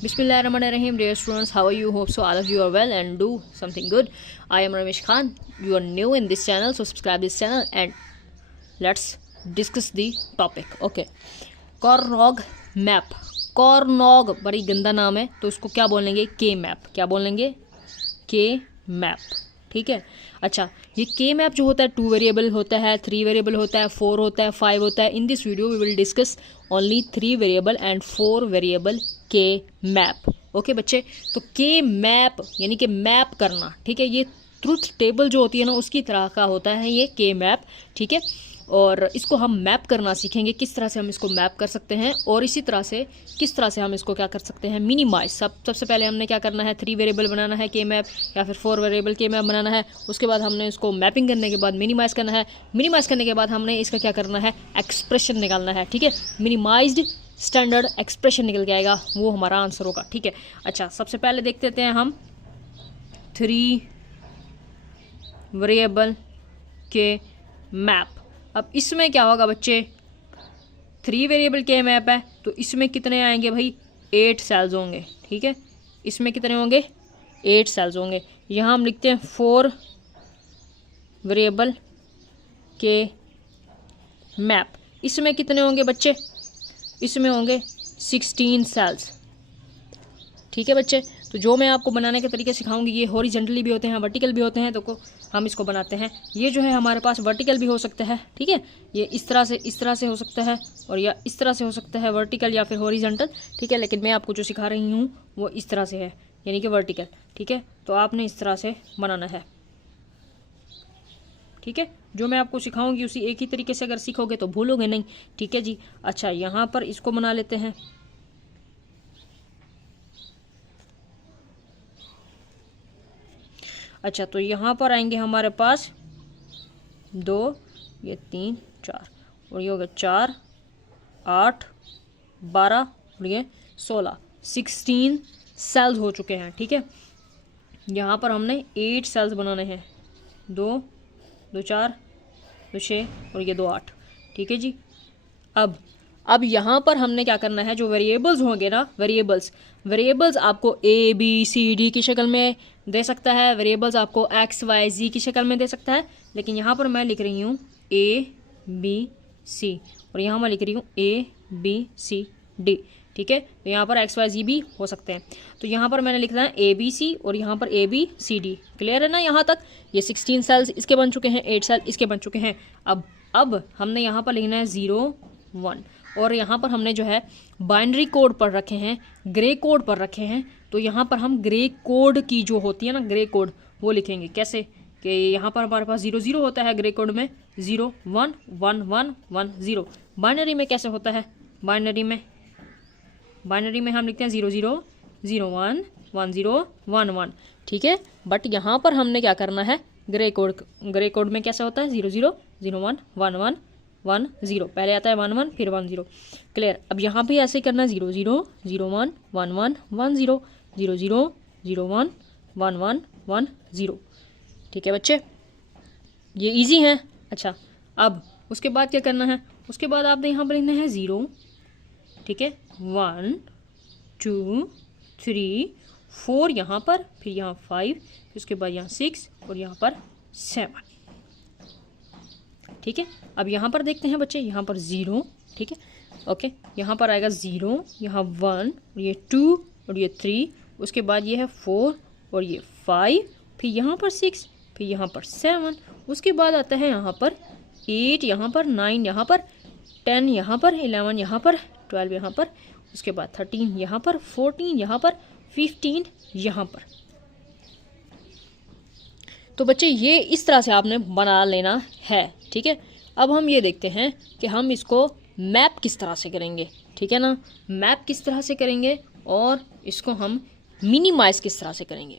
Bismillahirrahmanirrahim, dear students, how are you? Hope so all of you are well and do something good. I am Ramesh Khan. You are new in this channel, so subscribe this channel and let's discuss the topic. Okay, Cornog map. Cornog बड़ी गंदा नाम है, तो उसको क्या बोलेंगे? के map. क्या बोलेंगे? के मैप. ठीक है. अच्छा, ये के मैप जो होता है 2 वेरिएबल होता है, 3 वेरिएबल होता है, 4 होता है, 5 होता है. In this video we will discuss only 3 variable and 4 variable के मैप. ओके बच्चे, तो के मैप यानी कि मैप करना. ठीक है, ये ट्रुथ टेबल जो होती है ना उसकी तरह का होता है ये के मैप. ठीक है, और इसको हम मैप करना सीखेंगे, किस तरह से हम इसको मैप कर सकते हैं, और इसी तरह से किस तरह से हम इसको क्या कर सकते हैं, मिनिमाइज. सबसे पहले हमने क्या करना है, 3 वेरिएबल बनाना है के मैप या फिर 4 वेरिएबल के मैप बनाना है. उसके बाद हमने इसको मैपिंग करने के बाद मिनिमाइज करना है. मिनिमाइज करने के बाद हमने इसका क्या करना है, एक्सप्रेशन निकालना है. ठीक है, मिनिमाइज्ड स्टैंडर्ड एक्सप्रेशन निकल के आएगा, वो हमारा आंसर होगा. ठीक है. अच्छा, सबसे पहले देख लेते हैं हम 3 वेरिएबल के मैप. अब इसमें क्या होगा बच्चे, 3 वेरिएबल के मैप है तो इसमें कितने आएंगे भाई, 8 सेल्स होंगे. ठीक है, इसमें कितने होंगे, 8 सेल्स होंगे. यहाँ हम लिखते हैं 4 वेरिएबल के मैप. इसमें कितने होंगे बच्चे, इसमें होंगे 16 सेल्स. ठीक है बच्चे, तो जो मैं आपको बनाने के तरीके सिखाऊंगी ये हॉरिजॉन्टली भी होते हैं, वर्टिकल भी होते हैं. तो हम इसको बनाते हैं. ये जो है हमारे पास वर्टिकल भी हो सकता है. ठीक है, ये इस तरह से हो सकता है, और या इस तरह से हो सकता है, वर्टिकल या फिर हॉरिजॉन्टल. ठीक है, लेकिन मैं आपको जो सिखा रही हूँ वो इस तरह से है, यानी कि वर्टिकल. ठीक है, तो आपने इस तरह से बनाना है. ठीक है, जो मैं आपको सिखाऊंगी उसी एक ही तरीके से अगर सीखोगे तो भूलोगे नहीं. ठीक है जी. अच्छा, यहाँ पर इसको बना लेते हैं. अच्छा, तो यहाँ पर आएंगे हमारे पास 2, ये 3, 4 और ये होगा 4, 8, 12 और ये 16, 16 सेल्स हो चुके हैं. ठीक है, यहाँ पर हमने 8 सेल्स बनाने हैं. 2, 2, 4, 2, 6 और ये 2, 8. ठीक है जी. अब यहाँ पर हमने क्या करना है, जो वेरिएबल्स होंगे ना, वेरिएबल्स आपको ए बी सी डी की शक्ल में दे सकता है, वेरिएबल्स आपको एक्स वाई जी की शक्ल में दे सकता है. लेकिन यहाँ पर मैं लिख रही हूँ ए बी सी और यहाँ मैं लिख रही हूँ ए बी सी डी. ठीक है, तो यहाँ पर एक्स वाई जी भी हो सकते हैं. तो यहाँ पर मैंने लिखना है ए बी सी और यहाँ पर A B C D. Clear है ना यहाँ तक. ये 16 सेल्स इसके बन चुके हैं, 8 सेल इसके बन चुके हैं. अब हमने यहाँ पर लिखना है 0, 1 और यहाँ पर हमने जो है बाइनरी कोड पर रखे हैं, ग्रे कोड पर रखे हैं. तो यहाँ पर हम ग्रे कोड की जो होती है ना, ग्रे कोड वो लिखेंगे. कैसे कि यहाँ पर हमारे पास 0, 0 होता है ग्रे कोड में, 0, 1, 1, 1, 1, 0. बाइनरी में कैसे होता है, बाइनरी में हम लिखते हैं 0, 0, 0, 1, 1, 0, 1, 1. ठीक है, बट यहाँ पर हमने क्या करना है, ग्रे कोड में कैसे होता है, 0, 0, 0, 1, 1, 1, 1, 0. पहले आता है 1, 1 फिर 1, 0. क्लियर. अब यहाँ भी ऐसे ही करना है, 0, 0, 0, 1, 1, 1, 1, 0, 0, 0, 0, 1, 1, 1, 1, 0. ठीक है बच्चे, ये इजी है. अच्छा, अब उसके बाद क्या करना है, उसके बाद आपने यहाँ पर लिखना है 0. ठीक है, 1, 2, 3, 4 यहाँ पर, फिर यहाँ 5, फिर उसके बाद यहाँ 6 और यहाँ पर 7. ठीक है, अब यहाँ पर देखते हैं बच्चे, यहाँ पर 0. ठीक है, ओके, यहाँ पर आएगा 0, यहाँ 1 और ये 2 और ये 3, उसके बाद ये है 4 और ये 5, फिर यहाँ पर 6, फिर यहाँ पर 7, उसके बाद आता है यहाँ पर 8, यहाँ पर 9, यहाँ पर 10, यहाँ पर 11, यहाँ पर 12, यहाँ पर, उसके बाद 13 यहाँ पर, 14 यहाँ पर, 15 यहाँ पर. तो बच्चे ये इस तरह से आपने बना लेना है. ठीक है, अब हम ये देखते हैं कि हम इसको मैप किस तरह से करेंगे. ठीक है ना, मैप किस तरह से करेंगे और इसको हम मिनिमाइज किस तरह से करेंगे.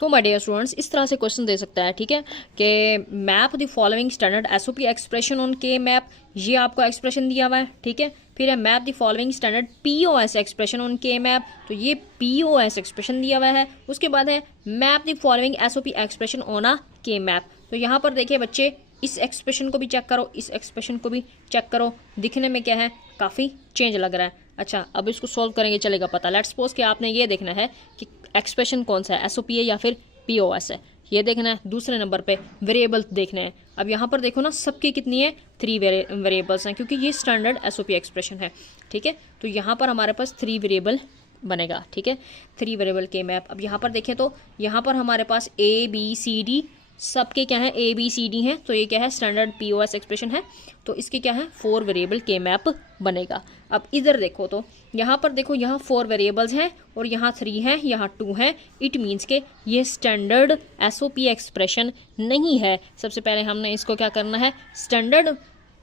तो माय डियर स्टूडेंट्स, इस तरह से क्वेश्चन दे सकता है. ठीक है, कि map the following standard SOP expression on के मैप. ये आपको एक्सप्रेशन दिया हुआ है. ठीक है, फिर है map the following standard POS expression on के मैप. तो ये पीओएस एक्सप्रेशन दिया हुआ है. उसके बाद है map the following SOP expression on a के मैप. तो यहाँ पर देखिए बच्चे, इस एक्सप्रेशन को भी चेक करो, इस एक्सप्रेशन को भी चेक करो. दिखने में क्या है, काफ़ी चेंज लग रहा है. अच्छा, अब इसको सॉल्व करेंगे चलेगा पता। लेट्स सपोज कि आपने ये देखना है कि एक्सप्रेशन कौन सा है, एसओपी है या फिर पीओएस है, ये देखना है। दूसरे नंबर पे वेरिएबल्स देखने हैं। अब यहाँ पर देखो ना, सबकी कितनी है, 3 वेरिएबल्स हैं, क्योंकि ये स्टैंडर्ड एसओपी एक्सप्रेशन है। ठीक है, तो यहाँ पर हमारे पास 3 वेरिएबल बनेगा। ठीक है, 3 वेरिएबल के मैप। अब यहाँ पर देखें तो यहाँ पर हमारे पास ABCD सबके क्या है, ABCD हैं, तो ये क्या है, स्टैंडर्ड पीओएस एक्सप्रेशन है। तो इसके क्या है, 4 वेरिएबल के मैप बनेगा। अब इधर देखो तो यहाँ पर देखो, यहाँ 4 वेरिएबल्स हैं और यहाँ 3 हैं, यहाँ 2 हैं। इट मीन्स के ये स्टैंडर्ड एसओपी एक्सप्रेशन नहीं है। सबसे पहले हमने इसको क्या करना है, स्टैंडर्ड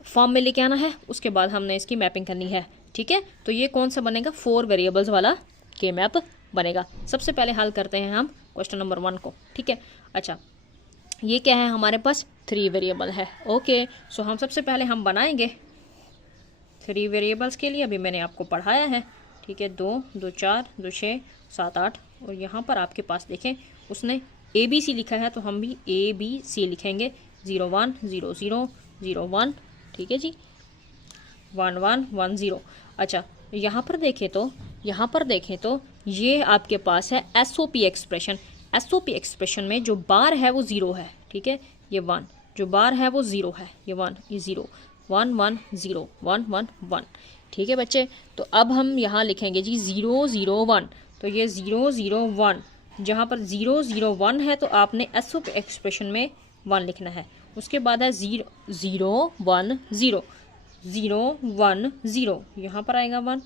फॉर्म में लेके आना है, उसके बाद हमने इसकी मैपिंग करनी है। ठीक है, तो ये कौन सा बनेगा, 4 वेरिएबल्स वाला के मैप बनेगा। सबसे पहले हल करते हैं हम क्वेश्चन नंबर 1 को। ठीक है, अच्छा ये क्या है, हमारे पास 3 वेरिएबल है। ओके, सो हम सबसे पहले हम बनाएंगे 3 वेरिएबल्स के लिए। अभी मैंने आपको पढ़ाया है। ठीक है, 2 2 4 2 6 7 8, और यहाँ पर आपके पास देखें उसने ABC लिखा है, तो हम भी ABC लिखेंगे। 0 1 0 0 0 1। ठीक है जी, 1 1 1 0। अच्छा, यहाँ पर देखें तो ये आपके पास है एसओपी एक्सप्रेशन। एसओपी एक्सप्रेशन में जो बार है वो 0 है। ठीक है, ये 1, जो बार है वो 0 है, ये 1, ये 0, 1 1 0 1 1 1। ठीक है बच्चे, तो अब हम यहाँ लिखेंगे जी 0 0 1। तो ये 0 0 1, जहाँ पर 0 0 1 है तो आपने एसओपी एक्सप्रेशन में 1 लिखना है। उसके बाद है 0 0 1 0 0 1 0, यहाँ पर आएगा 1।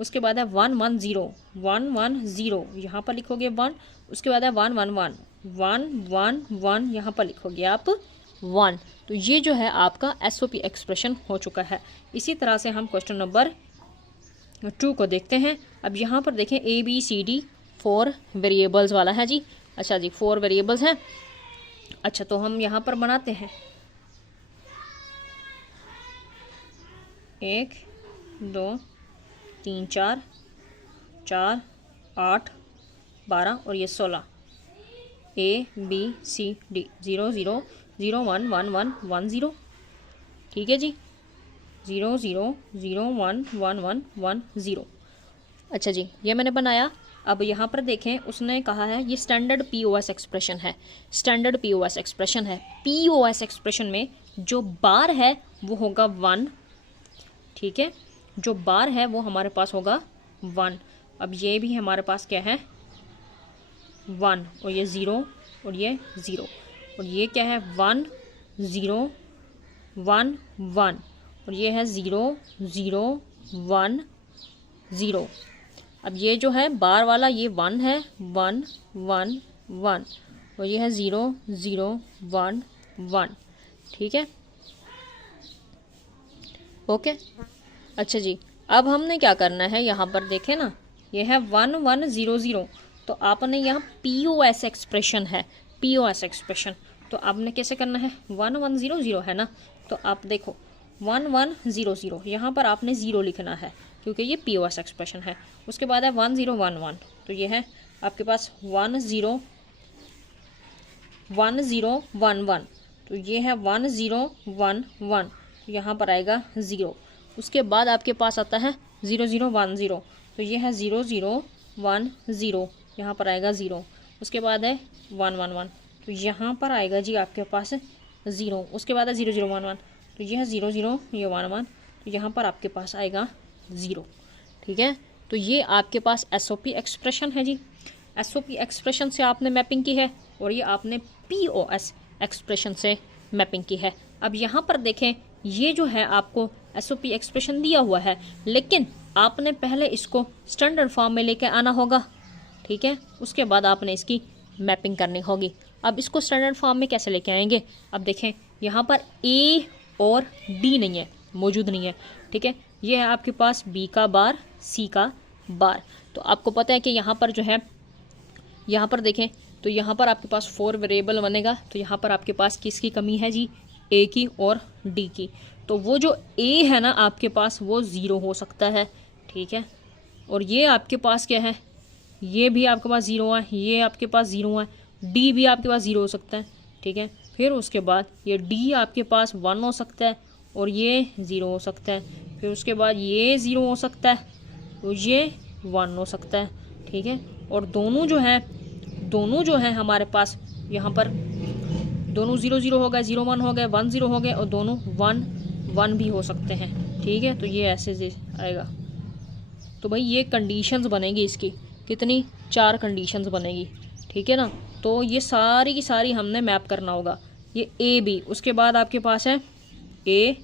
उसके बाद है 1 1 0 1 1 0, यहाँ पर लिखोगे 1। उसके बाद है 1 1 1 1 1 1, यहाँ पर लिखोगे आप 1। तो ये जो है आपका एसओपी एक्सप्रेशन हो चुका है। इसी तरह से हम क्वेश्चन नंबर 2 को देखते हैं। अब यहाँ पर देखें ABCD 4 वेरिएबल्स वाला है जी। अच्छा जी, 4 वेरिएबल्स हैं। अच्छा, तो हम यहाँ पर बनाते हैं 1 2 3 4 4 8 12 और ये 16, ABCD 0 0 0 1 1 1 1 0। ठीक है जी, 0 0 0 1 1 1 1 0। अच्छा जी, ये मैंने बनाया। अब यहाँ पर देखें उसने कहा है ये स्टैंडर्ड पीओएस एक्सप्रेशन है। स्टैंडर्ड पीओएस एक्सप्रेशन है। पीओएस एक्सप्रेशन में जो बार है वो होगा 1। ठीक है, जो बार है वो हमारे पास होगा 1। अब ये भी हमारे पास क्या है, 1, और ये 0 और ये 0, और ये क्या है 1 0 1 1, और ये है 0 0 1 0। अब ये जो है बार वाला ये 1 है, 1 1 1, और ये है 0 0 1 1। ठीक है, ओके। अच्छा जी, अब हमने क्या करना है, यहाँ पर देखें ना, ये है 1 1 0 0, तो आपने यहाँ पीओएस एक्सप्रेशन है, पीओएस एक्सप्रेशन। तो आपने कैसे करना है, 1 1 0 0 है ना, तो आप देखो 1 1 0 0, यहाँ पर आपने 0 लिखना है क्योंकि ये पीओएस एक्सप्रेशन है। उसके बाद है 1 0 1 1, तो ये है आपके पास 1 0 1 0 1 1, तो ये है 1 0 1 1, यहाँ पर आएगा 0। उसके बाद आपके पास आता है 0 0 1 0, तो ये है 0 0 1 0, यहाँ पर आएगा 0। उसके बाद है 1 1 1, तो यहाँ पर आएगा जी आपके पास 0। उसके बाद है 0 0 1 1, तो ये है 0 0, ये 1 1, तो यहाँ पर आपके पास आएगा 0। ठीक है, तो ये आपके पास एसओपी एक्सप्रेशन है जी। एसओपी एक्सप्रेशन से आपने मैपिंग की है और ये आपने पीओएस एक्सप्रेशन से मैपिंग की है। अब यहाँ पर देखें, ये जो है आपको एसओपी एक्सप्रेशन दिया हुआ है, लेकिन आपने पहले इसको स्टैंडर्ड फॉर्म में लेके आना होगा। ठीक है, उसके बाद आपने इसकी मैपिंग करनी होगी। अब इसको स्टैंडर्ड फॉर्म में कैसे लेके आएंगे, अब देखें यहाँ पर A और D नहीं है, मौजूद नहीं है। ठीक है, ये है आपके पास B का बार, C का बार। तो आपको पता है कि यहाँ पर जो है, यहाँ पर देखें तो यहाँ पर आपके पास 4 वेरिएबल बनेगा, तो यहाँ पर आपके पास किसकी कमी है जी, A की और D की। तो वो जो A है ना आपके पास, वो 0 हो सकता है। ठीक है, और ये आपके पास क्या है, ये भी आपके पास 0 है, ये आपके पास 0 है, D भी आपके पास 0 हो सकता है। ठीक है, फिर उसके बाद ये D आपके पास 1 हो सकता है और ये 0 हो सकता है। फिर उसके बाद ये 0 हो सकता है तो ये 1 हो सकता है, ठीक है। और दोनों जो है हमारे पास यहाँ पर दोनों 0 0 हो गए, 0 1 हो गए, 1 0 हो गए, और दोनों 1 1 भी हो सकते हैं, ठीक है। तो ये ऐसे आएगा। तो भाई ये कंडीशंस बनेगी इसकी, कितनी, 4 कंडीशंस बनेगी, ठीक है ना। तो ये सारी की सारी हमने मैप करना होगा। ये ए बी, उसके बाद आपके पास है ए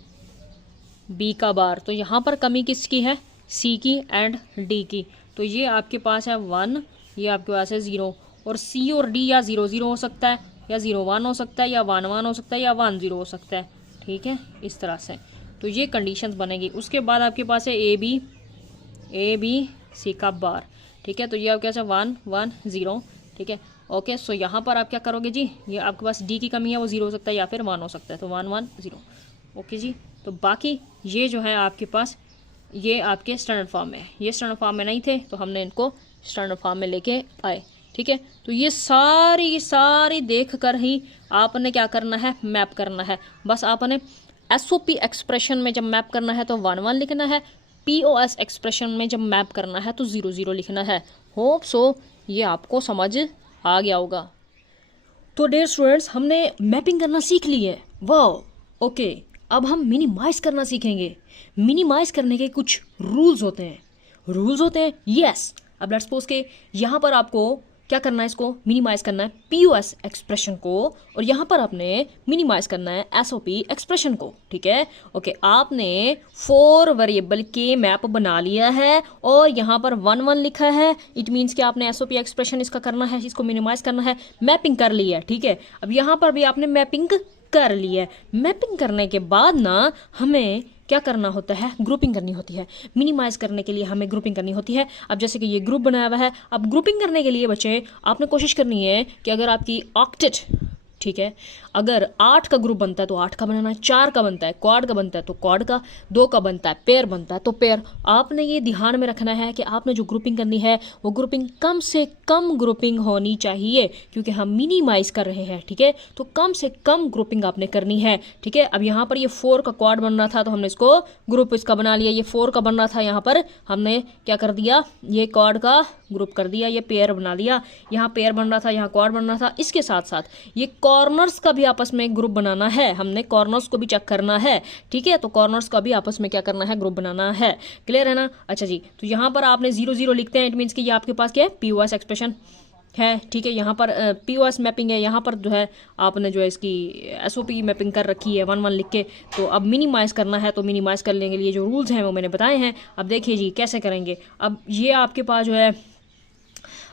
बी का बार, तो यहाँ पर कमी किसकी है, सी की एंड डी की। तो ये आपके पास है 1, ये आपके पास है 0, और सी और डी या 0 0 हो सकता है, या 0 1 हो सकता है, या 1 1 हो सकता है, या 1 0 हो सकता है, ठीक है, इस तरह से। तो ये कंडीशंस बनेगी। उसके बाद आपके पास है ए बी सी का बार, ठीक है। तो ये आपके पास है 1 1 0, ठीक है, ओके। सो यहाँ पर आप क्या करोगे जी, ये आपके पास डी की कमी है, वो 0 हो सकता है या फिर 1 हो सकता है, तो 1 1 0, ओके जी। तो बाकी ये जो है आपके पास, ये आपके स्टैंडर्ड फॉर्म में है, ये स्टैंडर्ड फॉर्म में नहीं थे तो हमने इनको स्टैंडर्ड फॉर्म में लेके आए, ठीक है। तो ये सारी देख कर ही आपने क्या करना है, मैप करना है। बस आपने एसओपी एक्सप्रेशन में जब मैप करना है तो 1 1 लिखना है, पीओएस एक्सप्रेशन में जब मैप करना है तो 0 0 लिखना है। होप सो ये आपको समझ आ गया होगा। तो डियर स्टूडेंट्स, हमने मैपिंग करना सीख ली है, वाह, ओके। अब हम मिनिमाइज करना सीखेंगे। मिनिमाइज करने के कुछ रूल्स होते हैं, यस। अब लेट्स सपोज के यहाँ पर आपको क्या करना है, इसको मिनिमाइज करना है पीओएस एक्सप्रेशन को, और यहाँ पर आपने मिनिमाइज करना है एसओपी एक्सप्रेशन को, ठीक है, ओके। आपने 4 वेरिएबल के मैप बना लिया है और यहाँ पर 1 1 लिखा है। इट मीन्स कि आपने एसओपी एक्सप्रेशन इसका करना है, इसको मिनिमाइज करना है, मैपिंग कर ली है, ठीक है। अब यहाँ पर भी आपने मैपिंग कर ली है। मैपिंग करने के बाद ना हमें क्या करना होता है, ग्रुपिंग करनी होती है। मिनिमाइज करने के लिए हमें ग्रुपिंग करनी होती है। अब जैसे कि ये ग्रुप बनाया हुआ है, अब ग्रुपिंग करने के लिए बच्चे आपने कोशिश करनी है कि अगर आपकी ऑक्टेट, ठीक है, अगर 8 का ग्रुप बनता है तो 8 का बनाना है, 4 का बनता है, क्वाड का बनता है तो क्वाड का, 2 का बनता है, पेयर बनता है तो पेयर। आपने ये ध्यान में रखना है कि आपने जो ग्रुपिंग करनी है वो ग्रुपिंग कम से कम ग्रुपिंग होनी चाहिए, क्योंकि हम मिनिमाइज कर रहे हैं, ठीक है। तो कम से कम ग्रुपिंग आपने करनी है, ठीक है। अब यहाँ पर ये 4 का क्वाड बन रहा था तो हमने इसको ग्रुप इसका बना लिया। ये 4 का बन रहा था, यहाँ पर हमने क्या कर दिया, ये क्वाड का ग्रुप कर दिया, ये पेयर बना लिया। यहाँ पेयर बन रहा था, यहाँ क्वाड बन रहा था। इसके साथ साथ ये कॉर्नर्स का भी आपस में ग्रुप बनाना है, हमने कॉर्नर्स को भी चेक करना है, ठीक है। तो कॉर्नर्स का भी आपस में क्या करना है, ग्रुप बनाना है, क्लियर है ना। अच्छा जी, तो यहाँ पर आपने 0 0 लिखते हैं, इट मीन्स कि ये आपके पास क्या है, पीओएस एक्सप्रेशन है, ठीक है। यहाँ पर पीओएस मैपिंग है, यहाँ पर जो है आपने जो है इसकी एसओपी मैपिंग कर रखी है 1 1 लिख के। तो अब मिनिमाइज करना है तो मिनिमाइज करने के लिए जो रूल्स हैं वो मैंने बताए हैं। अब देखिए जी कैसे करेंगे। अब ये आपके पास जो है,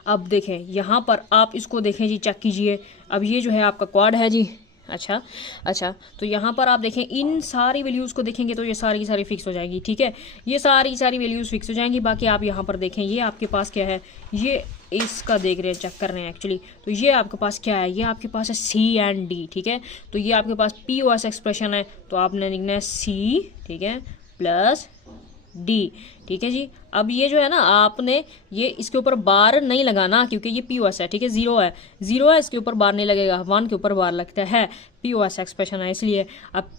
अब देखें यहाँ पर आप इसको देखें जी, चेक कीजिए। अब ये जो है आपका क्वाड है जी, अच्छा, तो यहाँ पर आप देखें, इन सारी वैल्यूज़ को देखेंगे तो ये सारी की सारी फिक्स हो जाएगी, ठीक है। ये सारी वैल्यूज़ फिक्स हो जाएंगी। बाकी आप यहाँ पर देखें, ये आपके पास क्या है, ये इसका देख रहे हैं, चेक कर रहे हैं एक्चुअली। तो ये आपके पास क्या है, ये आपके पास है सी एंड डी, ठीक है। तो ये आपके पास पीओएस एक्सप्रेशन है, तो आपने लिखना है सी, ठीक है, प्लस डी, ठीक है जी। अब ये जो है ना, आपने ये इसके ऊपर बार नहीं लगाना क्योंकि ये पीओएस है, ठीक है, 0 है, इसके ऊपर बार नहीं लगेगा, 1 के ऊपर बार लगता है, पीओएस एक्सप्रेशन है इसलिए। अब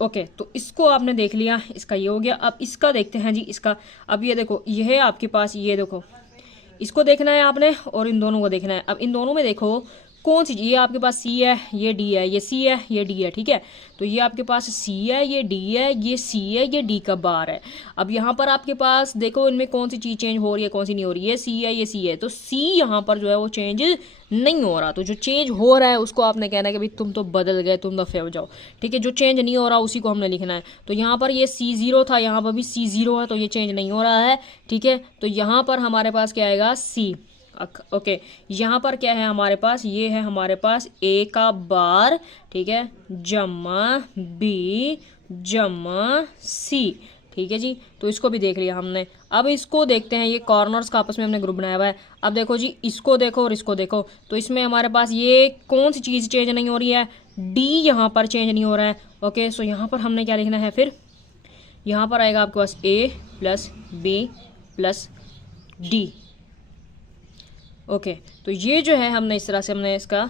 ओके, तो इसको आपने देख लिया, इसका ये हो गया। अब इसका देखते हैं जी, इसका। अब ये देखो, ये है आपके पास, ये देखो, इसको देखना है आपने और इन दोनों को देखना है। अब इन दोनों में देखो कौन सी, ये आपके पास सी है, ये डी है, ये सी है, ये डी है, ठीक है। तो ये आपके पास सी है, ये डी है, ये सी है, ये डी का बार है। अब यहाँ पर आपके पास देखो इनमें कौन सी चीज़ चेंज हो रही है, कौन सी नहीं हो रही है, ये सी है, ये सी है। तो सी यहाँ पर जो है वो चेंज नहीं हो रहा। तो जो चेंज हो रहा है उसको आपने कहना है कि भाई तुम तो बदल गए, तुम दफे हो जाओ, ठीक है। जो चेंज नहीं हो रहा उसी को हमने लिखना है। तो यहाँ पर ये सी 0 था, यहाँ पर भी सी 0 है, तो ये चेंज नहीं हो रहा है, ठीक है। तो यहाँ पर हमारे पास क्या आएगा, सी, ओके। यहाँ पर क्या है हमारे पास, ये है हमारे पास ए का बार, ठीक है, जमा बी जमा सी, ठीक है जी। तो इसको भी देख लिया हमने। अब इसको देखते हैं, ये कॉर्नर्स का आपस में हमने ग्रुप बनाया हुआ है। अब देखो जी, इसको देखो और इसको देखो, तो इसमें हमारे पास ये कौन सी चीज़ चेंज नहीं हो रही है, डी यहाँ पर चेंज नहीं हो रहा है, ओके। सो यहाँ पर हमने क्या लिखना है, फिर यहाँ पर आएगा आपके पास A plus B plus D, okay. तो ये जो है हमने इस तरह से हमने इसका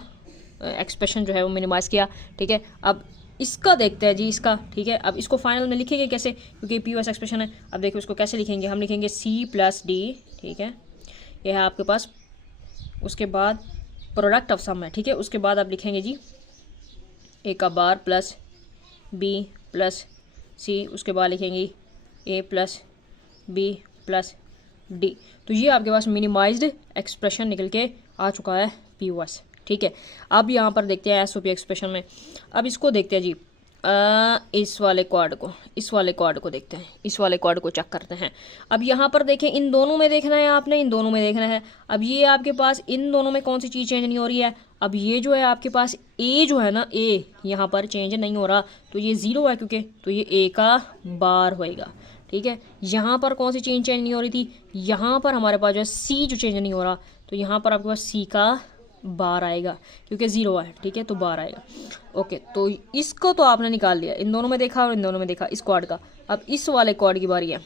एक्सप्रेशन जो है वो मिनिमाइज किया, ठीक है। अब इसका देखते हैं जी इसका, ठीक है। अब इसको फाइनल में लिखेंगे कैसे, क्योंकि पीओएस एक्सप्रेशन है। अब देखो इसको कैसे लिखेंगे, हम लिखेंगे सी प्लस डी, ठीक है, ये है आपके पास। उसके बाद प्रोडक्ट ऑफ सम है, ठीक है। उसके बाद आप लिखेंगे जी ए का बार प्लस बी प्लस सी, उसके बाद लिखेंगे ए प्लस बी प्लस डी। तो ये आपके पास मिनिमाइज्ड एक्सप्रेशन निकल के आ चुका है पीओएस, ठीक है। अब यहाँ पर देखते हैं एसओपी एक्सप्रेशन में। अब इसको देखते हैं जी इस वाले क्वाड को देखते हैं, इस वाले क्वाड को चेक करते हैं। अब यहाँ पर देखें, इन दोनों में देखना है आपने, इन दोनों में देखना है। अब ये आपके पास इन दोनों में कौन सी चीज़ चेंज नहीं हो रही है। अब ये जो है आपके पास ए जो है ना, ए यहाँ पर चेंज नहीं हो रहा, तो ये 0 है क्योंकि, तो ये ए का बार होएगा, ठीक है। यहाँ पर कौन सी चेंज नहीं हो रही थी, यहाँ पर हमारे पास जो है सी जो चेंज नहीं हो रहा, तो यहाँ पर आपके पास सी का बार आएगा क्योंकि 0 है, ठीक है, तो बार आएगा। ओके, तो इसको तो आपने निकाल लिया, इन दोनों में देखा और इन दोनों में देखा इस क्वाड का। अब इस वाले क्वाड की बारी है,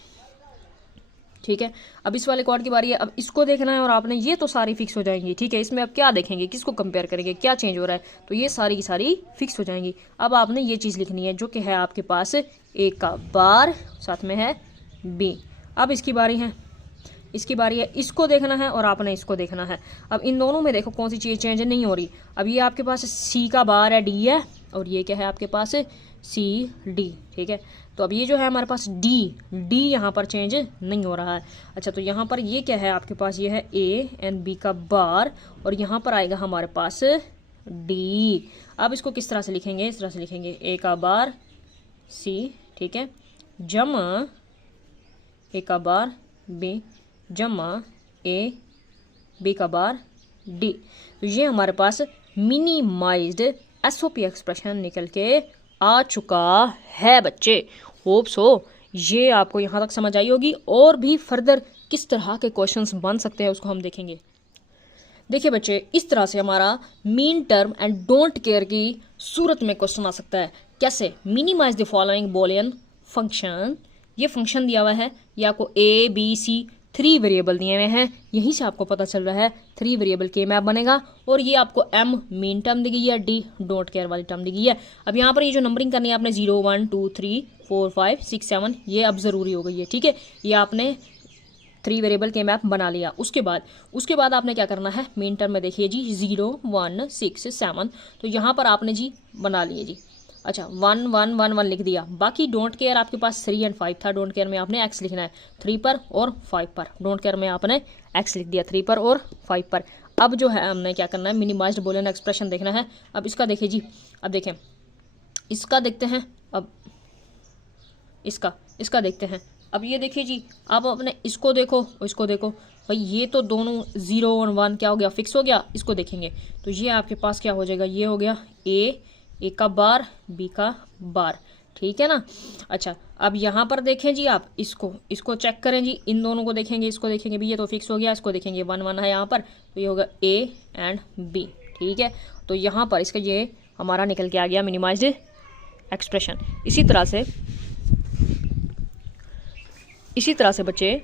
ठीक है। अब इस वाले क्वाड की बारी है, अब इसको देखना है और आपने, ये तो सारी फिक्स हो जाएंगी, ठीक है। इसमें अब क्या देखेंगे, किसको कंपेयर करेंगे, क्या चेंज हो रहा है, तो ये सारी की सारी फिक्स हो जाएंगी। अब आपने ये चीज़ लिखनी है जो कि है आपके पास ए का बार, साथ में है बी। अब इसकी बारी है, इसकी बारी है, इसको देखना है और आपने इसको देखना है। अब इन दोनों में देखो कौन सी चीज़ चेंज नहीं हो रही। अब ये आपके पास सी का बार है, डी है, और ये क्या है आपके पास सी डी, ठीक है। तो अब ये जो है हमारे पास डी यहाँ पर चेंज नहीं हो रहा है। अच्छा, तो यहाँ पर ये क्या है आपके पास, ये है ए एंड बी का बार, और यहाँ पर आएगा हमारे पास डी। अब इसको किस तरह से लिखेंगे, इस तरह से लिखेंगे ए का बार सी, ठीक है, जमा ए का बार बी जमा ए बी का बार डी। तो ये हमारे पास मिनिमाइज्ड एसओपी एक्सप्रेशन निकल के आ चुका है बच्चे। होप सो ये आपको यहाँ तक समझ आई होगी। और भी फर्दर किस तरह के क्वेश्चंस बन सकते हैं उसको हम देखेंगे। देखिए बच्चे, इस तरह से हमारा mean term and don't care की सूरत में क्वेश्चन आ सकता है। कैसे, minimize the following Boolean function, ये फंक्शन दिया हुआ है, ये आपको ए बी सी 3 वेरिएबल दिए हुए हैं, यहीं से आपको पता चल रहा है 3 वेरिएबल के मैप बनेगा। और ये आपको एम मीन टर्म दी गई है, डी डोंट केयर वाली टर्म दी गई है। अब यहाँ पर ये जो नंबरिंग करनी है आपने 0 1 2 3 4 5 6 7, ये अब ज़रूरी हो गई है, ठीक है। ये आपने 3 वेरिएबल के मैप बना लिया। उसके बाद आपने क्या करना है, मीन टर्म में देखिए जी 0 1 6 7, तो यहाँ पर आपने जी बना लिए जी। अच्छा, 1 1 1 1 लिख दिया। बाकी डोंट केयर आपके पास 3 एंड 5 था, डोंट केयर में आपने एक्स लिखना है 3 पर और 5 पर। डोंट केयर में आपने एक्स लिख दिया 3 पर और 5 पर। अब जो है हमने क्या करना है, मिनिमाइज्ड बूलियन एक्सप्रेशन देखना है। अब इसका देखिए जी, अब देखें इसका देखते हैं, अब इसका देखते हैं। अब ये देखिए जी, अब अपने इसको देखो और इसको देखो, भाई ये तो दोनों 0 और 1 क्या हो गया, फिक्स हो गया। इसको देखेंगे तो ये आपके पास क्या हो जाएगा, ये हो गया ए का बार बी का बार, ठीक है ना। अच्छा, अब यहाँ पर देखें जी, आप इसको चेक करें जी, इन दोनों को देखेंगे, इसको देखेंगे भी, ये तो फिक्स हो गया। इसको देखेंगे 1 1 है यहाँ पर, तो ये होगा ए एंड बी, ठीक है। तो यहाँ पर इसका ये हमारा निकल के आ गया मिनिमाइज्ड एक्सप्रेशन। इसी तरह से बच्चे,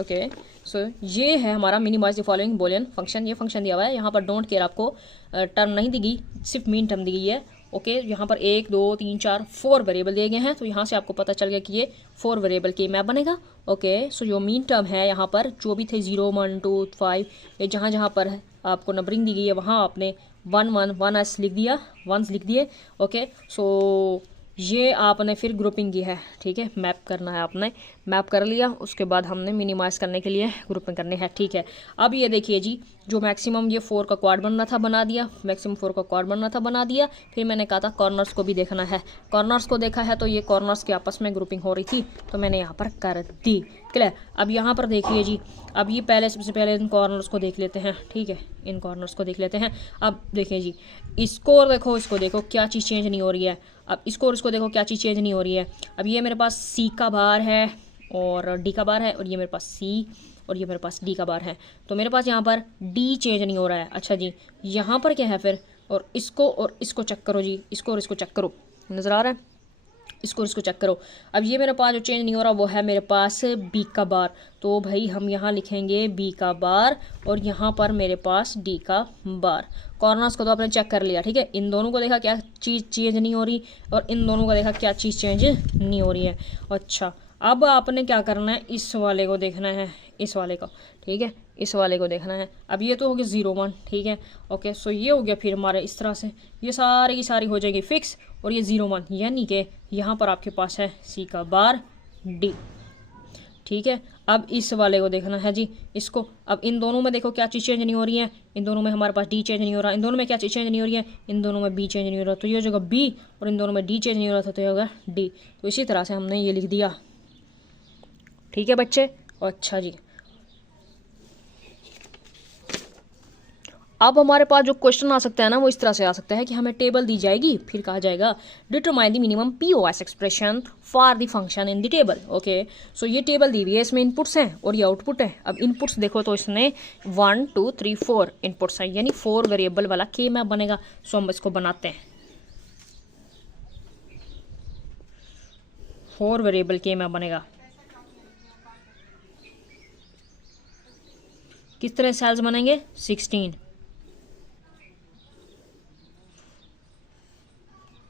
ओके, सो ये है हमारा minimize the following Boolean function. ये फंक्शन दिया हुआ है, यहाँ पर डोंट केयर आपको टर्म नहीं दी गई, सिर्फ मीन टर्म दी गई है। ओके, यहाँ पर 1 2 3 4 4 वेरिएबल दिए गए हैं, तो यहाँ से आपको पता चल गया कि ये 4 वेरिएबल के मैप बनेगा। ओके, सो जो मीन टर्म है यहाँ पर जो भी थे 0 1 2 5, ये जहाँ पर आपको नंबरिंग दी गई है वहाँ आपने 1 1 1 एस लिख दिया, 1s लिख दिए। ओके, सो ये आपने फिर ग्रुपिंग की है, ठीक है, मैप करना है, आपने मैप कर लिया। उसके बाद हमने मिनिमाइज करने के लिए ग्रुपिंग करनी है, ठीक है। अब ये देखिए जी, जो मैक्सिमम ये 4 का क्वाड बनना था बना दिया, मैक्सिमम 4 का क्वाड बनना था बना दिया। फिर मैंने कहा था कॉर्नर्स को भी देखना है, कॉर्नर्स को देखा है, तो ये कॉर्नर्स के आपस में ग्रुपिंग हो रही थी, तो मैंने यहाँ पर कर दी, क्लियर। अब यहाँ पर देखिए जी, अब ये सबसे पहले इन कॉर्नर्स को देख लेते हैं, ठीक है, इन कॉर्नर्स को देख लेते हैं। अब देखिए जी, इसको और देखो, इसको देखो, क्या चीज़ चेंज नहीं हो रही है। अब इसको और इसको देखो, क्या चीज़ चेंज नहीं हो रही है। अब ये मेरे पास सी का बार है और डी का बार है, और ये मेरे पास सी और ये मेरे पास डी का बार है, तो मेरे पास यहाँ पर डी चेंज नहीं हो रहा है। अच्छा जी, यहाँ पर क्या है फिर, और इसको चेक करो जी, इसको और इसको चेक करो, नज़र आ रहा है। इसको चेक करो। अब ये मेरे पास जो चेंज नहीं हो रहा वो है मेरे पास बी का बार, तो भाई हम यहाँ लिखेंगे बी का बार और यहाँ पर मेरे पास डी का बार। कॉर्नर्स को तो आपने चेक कर लिया, ठीक है। इन दोनों को देखा क्या चीज़ चेंज नहीं हो रही और इन दोनों को देखा क्या चीज़ चेंज नहीं हो रही है। अच्छा, अब आपने क्या करना है, इस वाले को देखना है, इस वाले को, ठीक है, इस वाले को देखना है। अब ये तो हो गया 0 1, ठीक है, ओके। सो ये हो गया फिर हमारे इस तरह से, ये सारी की सारी हो जाएगी फिक्स और ये 0 1, यानी कि यहाँ पर आपके पास है सी का बार डी, ठीक है। अब इस वाले को देखना है जी, इसको। अब इन दोनों में देखो क्या चीज़ चेंज नहीं हो रही है, इन दोनों में हमारे पास डी चेंज नहीं हो रहा, इन दोनों में क्या चीज़ चेंज नहीं हो रही है, इन दोनों में बी चेंज नहीं हो रहा, तो ये हो जाएगा बी, और इन दोनों में डी चेंज नहीं हो रहा था तो ये होगा डी। तो इसी तरह से हमने ये लिख दिया, ठीक है बच्चे। अच्छा जी, अब हमारे पास जो क्वेश्चन आ सकता है ना वो इस तरह से आ सकता है कि हमें टेबल दी जाएगी, फिर कहा जाएगा determine the minimum POS expression for the function in the table. Okay, so ये टेबल दी हुई है, इसमें इनपुट्स हैं और ये आउटपुट है। अब इनपुट्स देखो तो इसने 1 2 3 4 इनपुट्स हैं, यानी 4 वेरिएबल वाला के मैप बनेगा। सो हम इसको बनाते हैं, 4 वेरिएबल के मैप बनेगा। किस तरह सेल्स बनेंगे, 16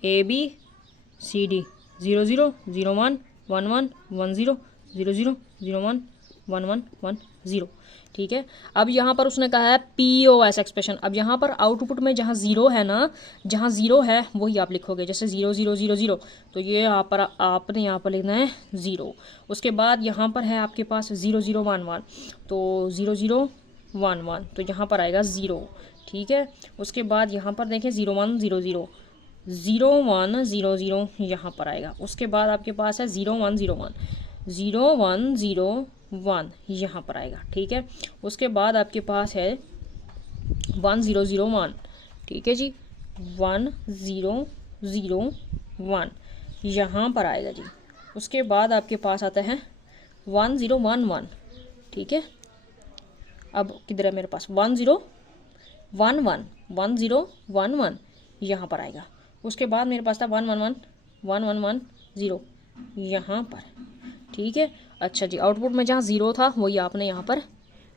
ABCD 0 0 0 1 1 1 1 0 0 0 0 1 1 1 1 0, ठीक है। अब यहाँ पर उसने कहा है POS एक्सप्रेशन। अब यहाँ पर आउटपुट में जहाँ 0 है ना, जहाँ 0 है वही आप लिखोगे, जैसे 0 0 0 0, तो ये यहाँ पर आपने यहाँ पर लिखना है 0। उसके बाद यहाँ पर है आपके पास 0 0 1 1, तो 0 0 1 1, तो यहाँ पर आएगा 0, ठीक है। उसके बाद यहाँ पर देखें 0 1 0 0 0 1 0 0 यहाँ पर आएगा। उसके बाद आपके पास है 0 1 0 1 0 1 0 1 यहाँ पर आएगा, ठीक है। उसके बाद आपके पास है 1 0 0 1, ठीक है जी, 1 0 0 1 यहाँ पर आएगा जी। उसके बाद आपके पास आता है 1 0 1 1, ठीक है। अब किधर है मेरे पास 1 0 1 1 1 0 1 1 यहाँ पर आएगा। उसके बाद मेरे पास था 1 1 1 1 1 1 0 यहाँ पर, ठीक है। अच्छा जी, आउटपुट में जहाँ 0 था वही आपने यहाँ पर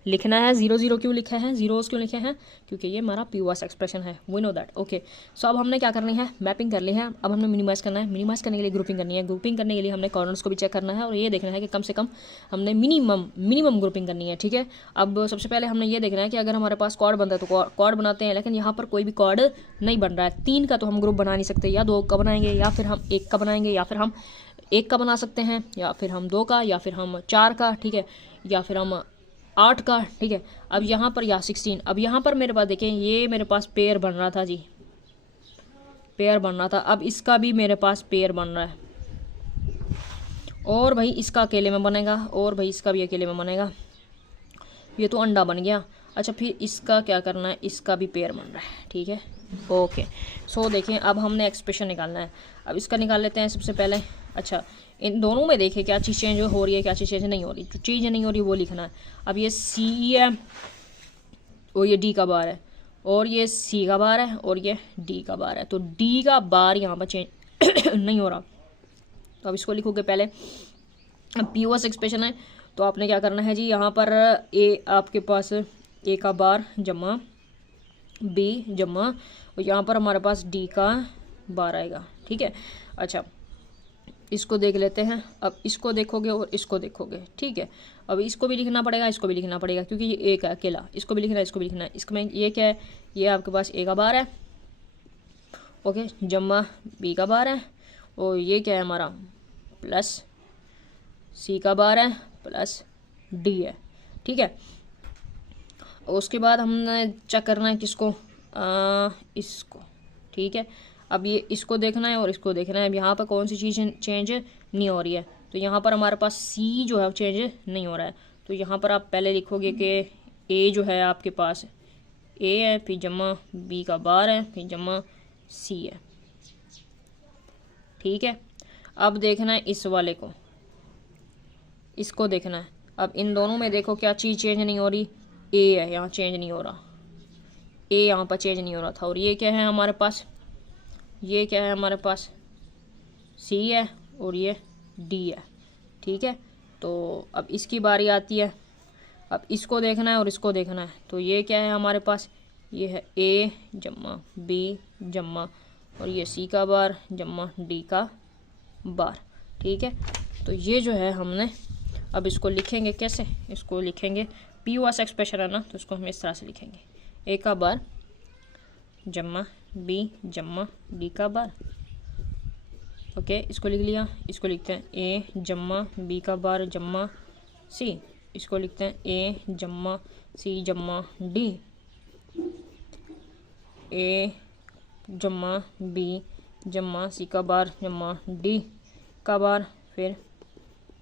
लिखना है। 0 0 क्यों लिखा है, जीरोस क्यों लिखे हैं, क्योंकि ये हमारा POS एक्सप्रेशन है, वी नो दैट। ओके, सो अब हमने क्या करनी है, मैपिंग कर ली है। अब हमने मिनिमाइज़ करना है, मिनिमाइज़ करने के लिए ग्रुपिंग करनी है, ग्रुपिंग करने के लिए हमने कॉर्नर्स को भी चेक करना है और ये देखना है कि कम से कम हमने मिनिमम ग्रुपिंग करनी है, ठीक है। अब सबसे पहले हमने ये देखना है कि अगर हमारे पास कॉर्ड बनता है तो कॉर्ड बनाते हैं, लेकिन यहाँ पर कोई भी कॉर्ड नहीं बन रहा है। 3 का तो हम ग्रुप बना नहीं सकते, या 2 का बनाएंगे या फिर हम 1 का बनाएंगे, या फिर हम 1 का बना सकते हैं, या फिर हम 2 का, या फिर हम 4 का, ठीक है, या फिर हम 8 का, ठीक है। अब यहाँ पर या 16, अब यहाँ पर मेरे पास देखें ये मेरे पास पेयर बन रहा था जी, पेयर बन रहा था। अब इसका भी मेरे पास पेयर बन रहा है, और भाई इसका अकेले में बनेगा, और भाई इसका भी अकेले में बनेगा। ये तो अंडा बन गया। अच्छा, फिर इसका क्या करना है, इसका भी पेयर बन रहा है, ठीक है। ओके, सो देखें अब हमने एक्सप्रेशन निकालना है। अब इसका निकाल लेते हैं सबसे पहले। अच्छा, इन दोनों में देखें क्या चीज़ चेंज हो रही है, क्या चीज़ चेंज नहीं हो रही। जो चीज़ नहीं हो रही वो लिखना है। अब ये C है और ये D का बार है, और ये C का बार है और ये D का बार है। तो D का बार यहाँ पर चेंज नहीं हो रहा, तो अब इसको लिखोगे पहले। अब POS एक्सप्रेशन है, तो आपने क्या करना है जी, यहाँ पर A आपके पास A का बार जमा B जमा, और यहाँ पर हमारे पास D का बार आएगा, ठीक है। अच्छा, इसको देख लेते हैं। अब इसको देखोगे और इसको देखोगे, ठीक है। अब इसको भी लिखना पड़ेगा, इसको भी लिखना पड़ेगा, क्योंकि ये एक है अकेला। इसको भी लिखना है, इसको भी लिखना है। इसमें ये क्या है, ये आपके पास A का बार है, ओके, जमा B का बार है, और ये क्या है हमारा प्लस C का बार है प्लस D है, ठीक है। उसके बाद हमने चेक करना है किसको, इसको, ठीक है। अब ये इसको देखना है और इसको देखना है। अब यहाँ पर कौन सी चीज़ चेंज नहीं हो रही है, तो यहाँ पर हमारे पास C जो है चेंज नहीं हो रहा है। तो यहाँ पर आप पहले लिखोगे कि A जो है आपके पास A है, फिर जमा B का बार है, फिर जमा C है, ठीक है। अब देखना है इस वाले को, इसको देखना है। अब इन दोनों में देखो क्या चीज़ चेंज नहीं हो रही, A है, यहाँ चेंज नहीं हो रहा, A यहाँ पर चेंज नहीं हो रहा था। और ये क्या है हमारे पास, ये क्या है हमारे पास C है, और ये डी है, ठीक है। तो अब इसकी बारी आती है, अब इसको देखना है और इसको देखना है। तो ये क्या है हमारे पास, ये है ए जम्मा बी जम्मा और ये सी का बार जम्मा डी का बार, ठीक है। तो ये जो है हमने, अब इसको लिखेंगे कैसे, इसको लिखेंगे POS एक्सप्रेशन है ना, तो इसको हम इस तरह से लिखेंगे, ए का बार जम्मा बी जम्मा डी का बार। ओके, इसको लिख लिया। इसको लिखते हैं ए जम्मा बी का बार जम्मा सी, इसको लिखते हैं ए जम्मा सी जम्मा डी, ए जम्मा बी जम्मा सी का बार जम्मा डी का बार, फिर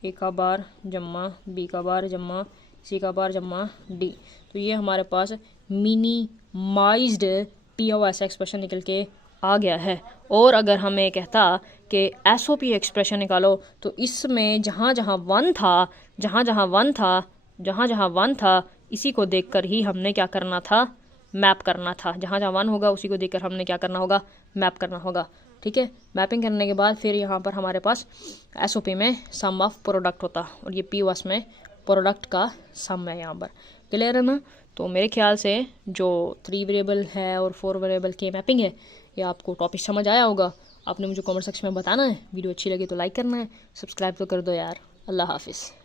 ए का बार जम्मा बी का बार जम्मा सी का बार जम्मा डी। तो ये हमारे पास मिनिमाइज्ड POS एक्सप्रेशन निकल के आ गया है। और अगर हमें कहता कि SOP एक्सप्रेशन निकालो, तो इसमें जहाँ जहाँ वन था इसी को देखकर ही हमने क्या करना था, मैप करना था। जहाँ जहाँ वन होगा उसी को देखकर हमने क्या करना होगा, मैप करना होगा, ठीक है। मैपिंग करने के बाद फिर यहाँ पर हमारे पास SOP में सम ऑफ प्रोडक्ट होता और ये POS में प्रोडक्ट का सम है। यहाँ पर क्लियर है ना। तो मेरे ख्याल से जो 3 वेरिएबल है और 4 वेरिएबल की मैपिंग है, ये आपको टॉपिक समझ आया होगा। आपने मुझे कमेंट सेक्शन में बताना है। वीडियो अच्छी लगी तो लाइक करना है, सब्सक्राइब तो कर दो यार। अल्लाह हाफिज़।